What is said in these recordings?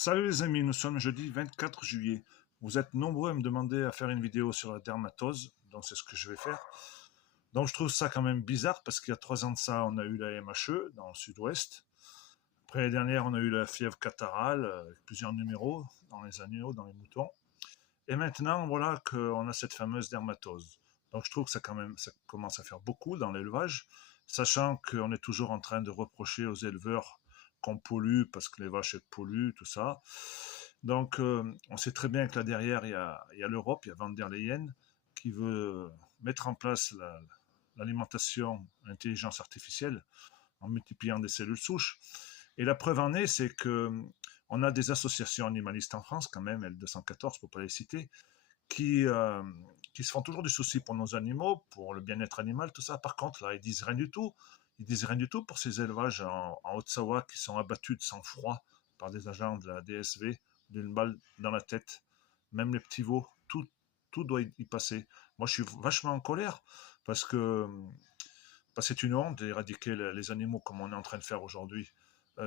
Salut les amis, nous sommes jeudi 24 juillet. Vous êtes nombreux à me demander à faire une vidéo sur la dermatose, donc c'est ce que je vais faire. Donc je trouve ça quand même bizarre parce qu'il y a 3 ans de ça, on a eu la MHE dans le sud-ouest. Après l'année dernière, on a eu la fièvre catarrhale, avec plusieurs numéros dans les agneaux, dans les moutons. Et maintenant, voilà qu'on a cette fameuse dermatose. Donc je trouve que ça commence à faire beaucoup dans l'élevage, sachant qu'on est toujours en train de reprocher aux éleveurs qu'on pollue parce que les vaches elles polluent, tout ça. Donc on sait très bien que là derrière, il y a l'Europe, il y a Van der Leyen qui veut mettre en place l'alimentation à intelligence artificielle en multipliant des cellules souches. Et la preuve en est, c'est que on a des associations animalistes en France, quand même, L214 pour pas les citer, qui, euh, qui se font toujours du souci pour nos animaux, pour le bien-être animal, tout ça. Par contre, là, ils disent rien du tout. Ils disent rien du tout pour ces élevages en Haute-Savoie qui sont abattus de sang-froid par des agents de la DSV, d'une balle dans la tête. Même les petits veaux, tout doit y passer. Moi, je suis vachement en colère parce que c'est une honte d'éradiquer les animaux comme on est en train de faire aujourd'hui.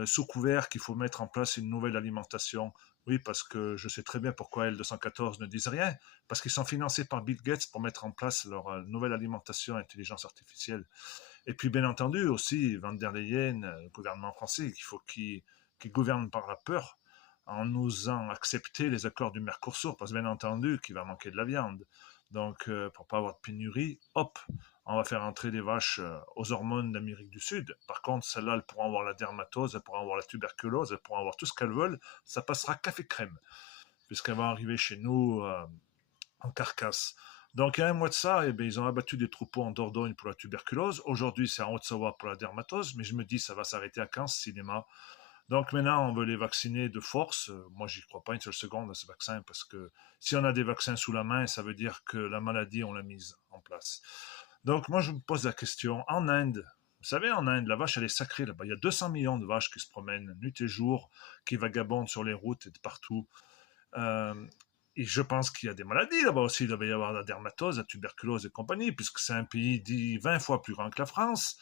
Sous couvert qu'il faut mettre en place une nouvelle alimentation. Oui, parce que je sais très bien pourquoi L214 ne disent rien, parce qu'ils sont financés par Bill Gates pour mettre en place leur nouvelle alimentation intelligence artificielle. Et puis, bien entendu, aussi, Van der Leyen, le gouvernement français, qui gouverne par la peur, en osant accepter les accords du Mercosur, parce que bien entendu qu'il va manquer de la viande. Donc, pour pas avoir de pénurie, hop, on va faire entrer des vaches aux hormones d'Amérique du Sud. Par contre, celles-là, elles pourront avoir la dermatose, elles pourront avoir la tuberculose, elles pourront avoir tout ce qu'elles veulent. Ça passera café crème, puisqu'elles vont arriver chez nous en carcasse. Donc, il y a un mois de ça, eh bien, ils ont abattu des troupeaux en Dordogne pour la tuberculose. Aujourd'hui, c'est en Haute-Savoie pour la dermatose, mais je me dis, ça va s'arrêter à quand ce cinéma? Donc maintenant, on veut les vacciner de force. Moi, j'y crois pas une seule seconde à ce vaccin parce que si on a des vaccins sous la main, ça veut dire que la maladie, on l'a mise en place. Donc moi, je me pose la question. En Inde, vous savez, en Inde, la vache, elle est sacrée là-bas. Il y a 200 millions de vaches qui se promènent nuit et jour, qui vagabondent sur les routes et de partout. Euh, et je pense qu'il y a des maladies là-bas aussi. Il doit y avoir la dermatose, la tuberculose et compagnie, puisque c'est un pays dit 20 fois plus grand que la France,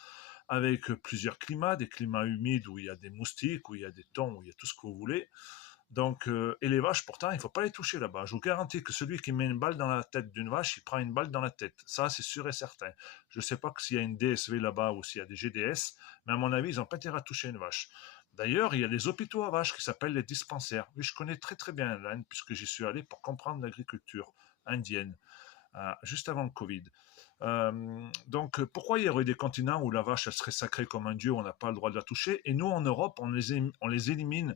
avec plusieurs climats, des climats humides où il y a des moustiques, où il y a des thons, où il y a tout ce que vous voulez. Donc, et les vaches, pourtant, il ne faut pas les toucher là-bas. Je vous garantis que celui qui met une balle dans la tête d'une vache, il prend une balle dans la tête. Ça, c'est sûr et certain. Je ne sais pas s'il y a une DSV là-bas ou s'il y a des GDS, mais à mon avis, ils n'ont pas intérêt à toucher une vache. D'ailleurs, il y a des hôpitaux à vaches qui s'appellent les dispensaires. Oui, je connais très très bien l'Inde puisque j'y suis allé pour comprendre l'agriculture indienne, juste avant le Covid. Donc, pourquoi il y aurait des continents où la vache elle serait sacrée comme un dieu, on n'a pas le droit de la toucher, et nous en Europe, on les élimine